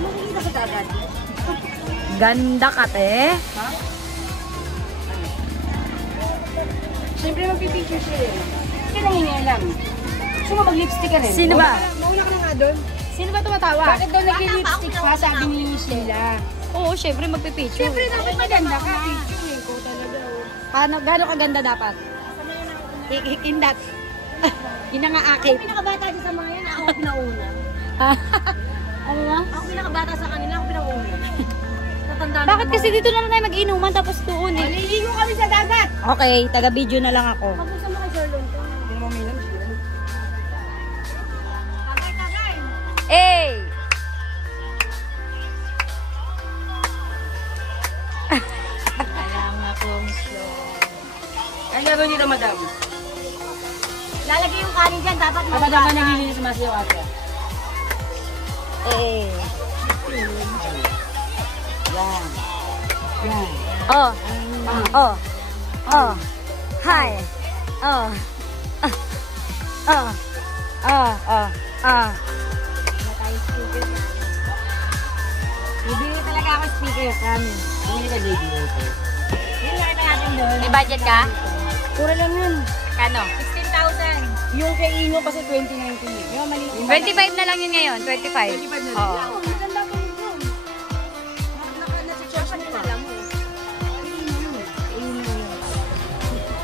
Makikita sa dagat. Ganda ka, te. Ha? Siyempre magpipicture siya eh. Kaya nangingialam. Gusto mo mag-lipstick ka rin? Sino ba? Mauna ka na nga doon. Sino ba tumatawa? Bakit daw nag-lipstick pa? Sabi ni Sheila. Oo, syempre magpipicture. Siyempre dapat maganda ka. Picture eh. Ikaw talaga oh. Paano, gano'ng kaganda dapat? Ikindat. Yun na nga akin. Ako pinakabata dyan sa mga yan. Ako pinauna. Ano na? Ako pinakabata sa kanila. Ako pinauna. Bakit kasi dito na lang tayo mag-inuman tapos doon eh? Maliligo kami sa dagat. Okay, taga-video na lang ako. Kamusta mo kay Sir Lonto? Hindi naman may lang siya. Tagay! Hey! Alam nga pong slow. Ay, gagawin dito, madam. Lalagay yung kanin dyan. Dapat mo. Dapat naman naglilinis masayaw ate. Eh. Yan. Yan. Oh. Oh. Oh. Hi. Oh. Oh. Oh. Oh. Oh. Bibili talaga ako speaker. Kami. Bibili ka JD. Yun lang na natin doon. May budget ka? Pura lang yun. Kano? 16,000. Yung kay Ino kasi 2019. Yung mali. 25 na lang yun ngayon. 25. 25 na lang. Oo. Maganda po yun. Nasa-charge mo pa.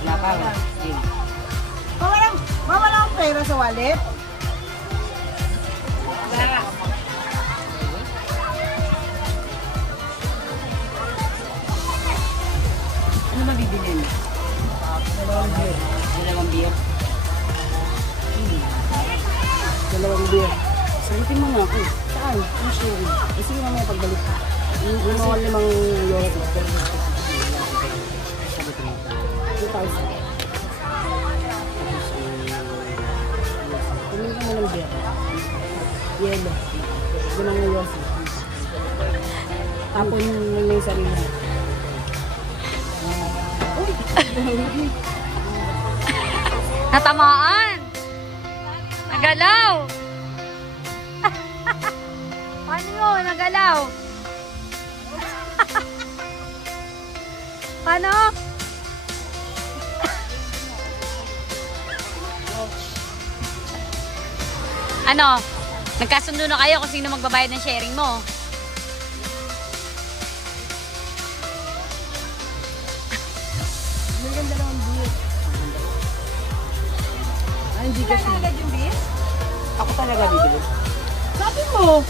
Wala pa. Mawala ang pera sa wallet? Wala. Ano mabibilin? Dalawang beer. Dalawang beer? Dalawang beer. Salitin mo nga ako. Saan? Ang sharing. Eh sige na may pagbalik. Yung mga limang euro. 2,000. Pumili ka mo ng beer. Yelo. Limang euro. Tapon mo yung sarili. Natamaan! Nagalaw! Paano yun? Nagalaw? Paano? Ano? Nagkasundo na kayo kung sino magbabayad ng sharing mo. Maganda lang ang beer. Hindi kasi. Yung beer? Ako talaga bibili. Sabi mo.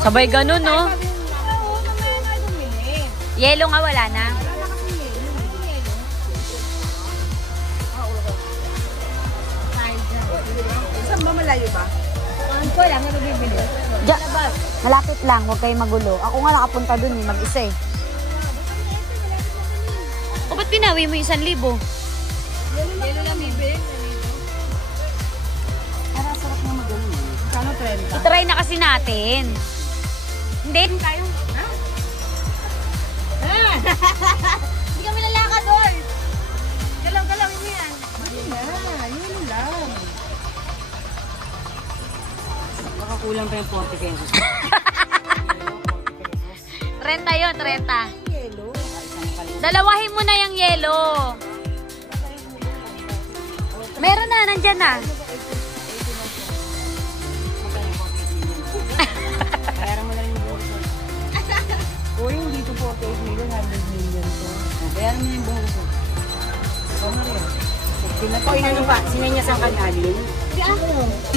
Sabay ganun, no? Oo, mamaya na bumili. Yelo nga wala na. Wala na kasi yelo. Saan ba malayo ba? Ang ko lang, ano bibili? Malapit lang, huwag kayo magulo. Ako nga nakapunta dun eh, mag-isa eh. O ba't pinawi mo 1,000? Yelo lang bibili. Para sarap nga magano. Kano 30? I-try na kasi natin. Hindi. Tayo. Ha? Hindi kami lalakad, Dol. Galaw-galawin mo yan. Hindi na. Yun lang. Baka kulang pa yung 40 pesos. 30 yun, 30. Yelo. Dalawahin mo na yung yelo. Meron na, nandyan na. Bayaran mo na yung buhok. O yung dito 48 million, 100 million to. Bayaran mo yung buhok. Ano rin? O inano pa, sinenyasan ka na alin? Hindi ako.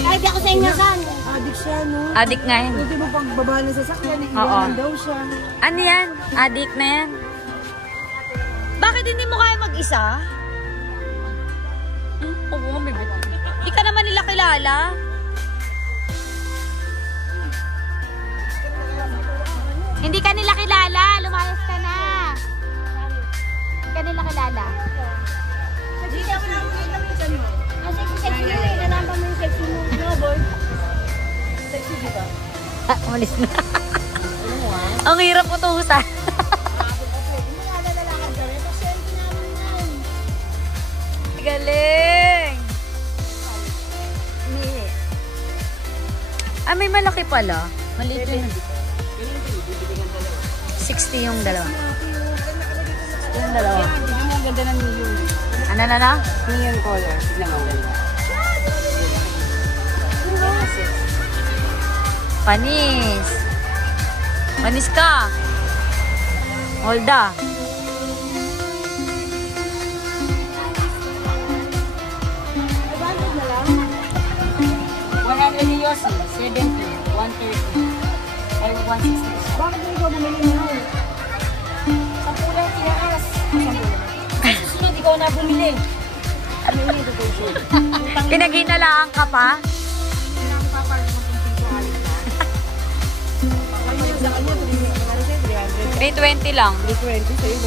Ay, di ako sa inyasan. Adik siya, no? Adik nga yan. Pwede mo pagbaba na sasakyan, Oo. iiwanan daw siya. Ano yan? Adik na yan. Bakit hindi mo kaya mag-isa? Oo, may buto. Di ka naman nila kilala. Hindi ka nila kilala. Lumayas ka na. Hindi ka nila kilala. Hindi ako na makita mo yung saan mo. Ang sexy mo eh. Nanamba mo yung sexy mo. Snowboard. Sexy, di ba? Umalis na. Ano mo ah? Ang hirap utusan. Hindi nga nalalakad ka rin. Kasi hindi namin yan. Galing! Ah, may malaki pala. Maliit yun. 60 yung dalawa. Yung dalawa. Yung ang ganda ng neon. Ano na? Neon color. Tignan mo, ganda. Panis. Panis ka. Holda. Advantage na lang. 100 ni Yossi. 70. 130. Ay, 160. Bakit mo ikaw bumili niyo? Sa pulang tinaas. Sa susunod, ikaw na bumili. Bumili ito po siya. Pinaghinalaan ka pa? Ang papalit mo kung pintualit na. Ano yung sa kanya? 320 lang. 320 sa'yo,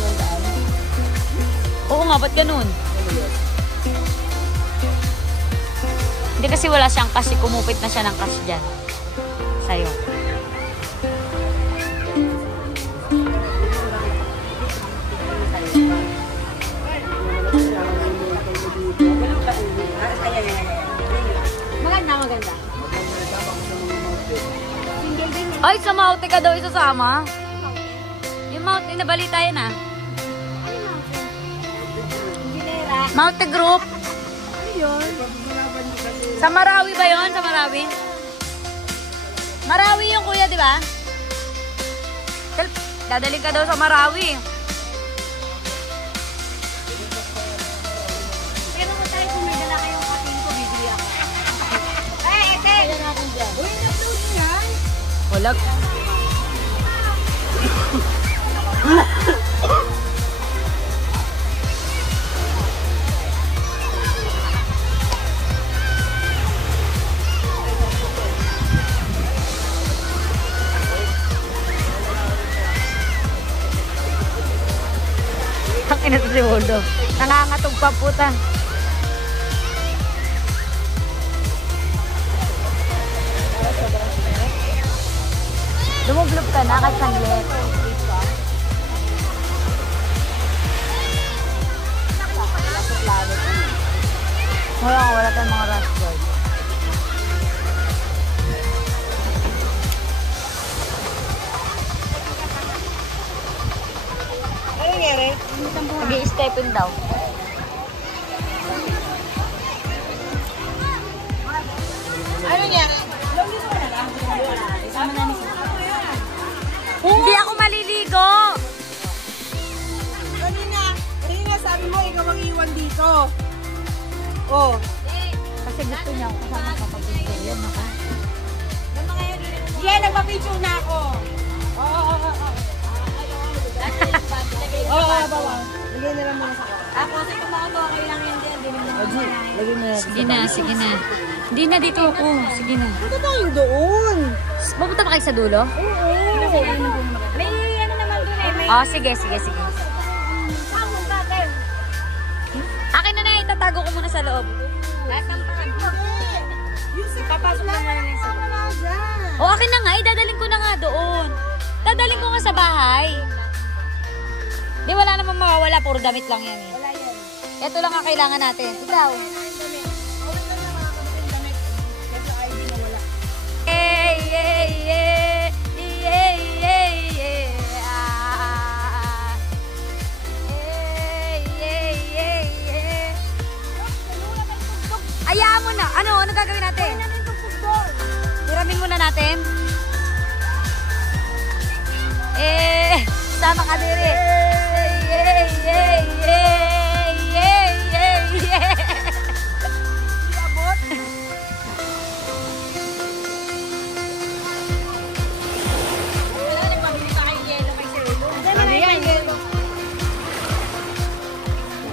200. Oo nga, ba't ganun? Hindi kasi wala siyang cash. Kumupit na siya ng cash dyan. Sa'yo. Maganda, maganda. Ay, sa Maute ka daw isasama? Yung Maute, nabalita yan ah. Engineera. Maute Group. Sa Marawi ba yon? Sa Marawi? Marawi yung kuya, di ba? Dadaling ka daw sa Marawi. Pero mo tayo kung may dala kayong kating ko, bibili ako. Ete! Uy, na-upload niyo yan? Wala. Ang ina si Waldo. Nangangatog pa puta. Lumublob ka na kahit sanglit. Wala tayong mga rush guard. Ano nangyari? Mag-i-stepin daw. Ano nangyari? Lagi mo na lang. Isama namin siya. Hindi ako maliligo. Kanina sabi mo ikaw ang iwan dito. Oh. Kasi gusto niya ako kasama kapag gusto. Yan ako. Yan, nagpa-picture na ako. Oo. Oo, bawa. Lagyan na lang muna sa ako. Ako, sa kumakoto, okay lang yan dyan. Hindi naman Oji, lagyan mo na. Sige na, sige na. Hindi na dito ako. Sige na. Punta tayo doon. Mapunta ba kayo sa dulo? Oo. May ano naman doon eh. May Oh, sige, sige, sige. samong cutter. Akin na na, itatago ko muna sa loob. Papasok na naman yung sa O, akin na nga, idadaling ko na nga doon. Dadaling ko nga sa bahay. Di, wala namang mawawala. Puro damit lang yan eh. Wala yan. Ito lang ang kailangan natin. Ikaw. Yay, yay, yay. Yay, yay, yay. Ah. Yay, yay, yay, yay. Ayaan mo na. Ano gagawin natin? Hiramin muna natin. Sama ka diri. Yay, yay, yay, yay, yay, yay. Iabot. Nagpabili pa kayo yelo kay Sir Elo. Ano yan?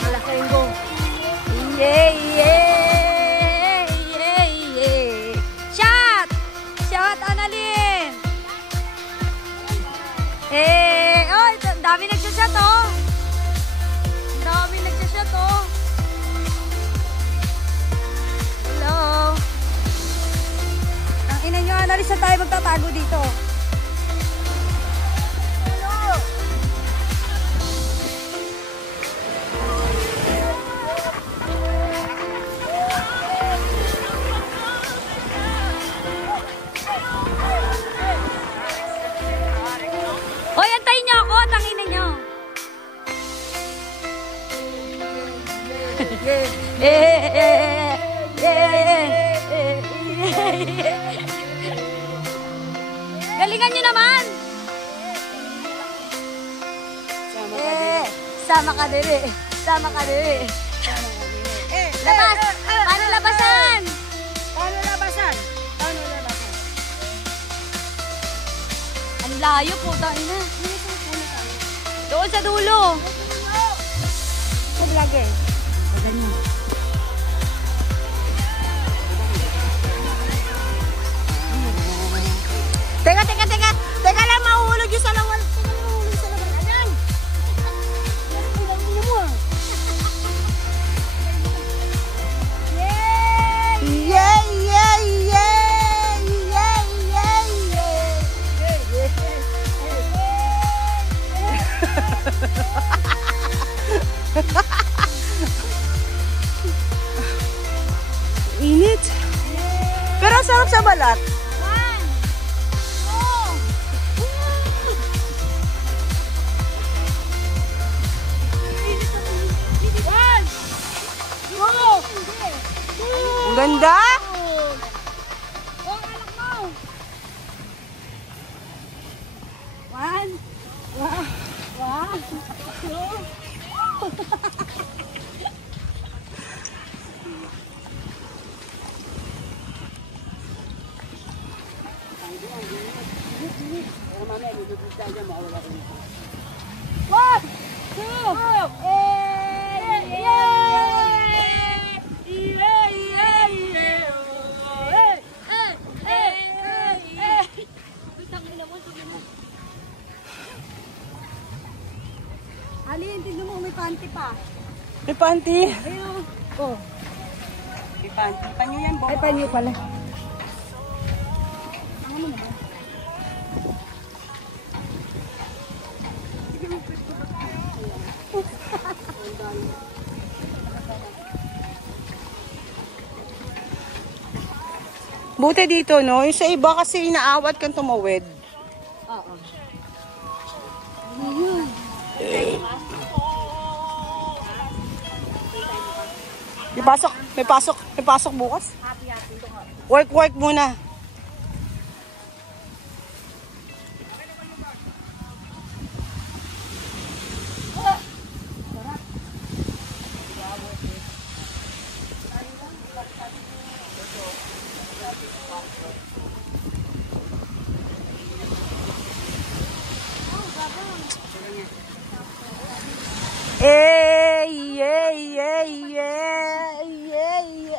Malakenggo. Yay, yay, yay, yay. Shot! Shot, Annalyn! Oh, ang dami nagsashot, oh. Ang dami nagsashot, oh. Hello. Ang ina nyo, Annalyn, saan tayo magtatago dito? Galingan nyo naman! Sama ka diri. Sama ka diri. Labas! Paano labasan? Paano labasan? Ang layo po, tayo na. Doon sa dulo. Sa vlogger. Teka lang, mahuhulog yung salawal. Ayan. Yay! Yay! Yay! Yay! Yay! Init. Pero ang sarap sa balat. Ang ganda. Alin, tignan mo, may panty pa. May panty. Ayun. Oh. May panty. Panyo yan, Bo. Ay, panyo pala. Buti dito, no? Yung sa iba kasi inaawat kang tumawid. Oo. May pasok bukas. Work muna.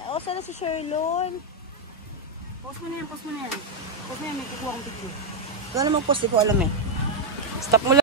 O, sana si Sherlon? Post mo na yan. May kukuha akong picture. Ikaw na mag-post, di ko alam eh. Stop mo lang.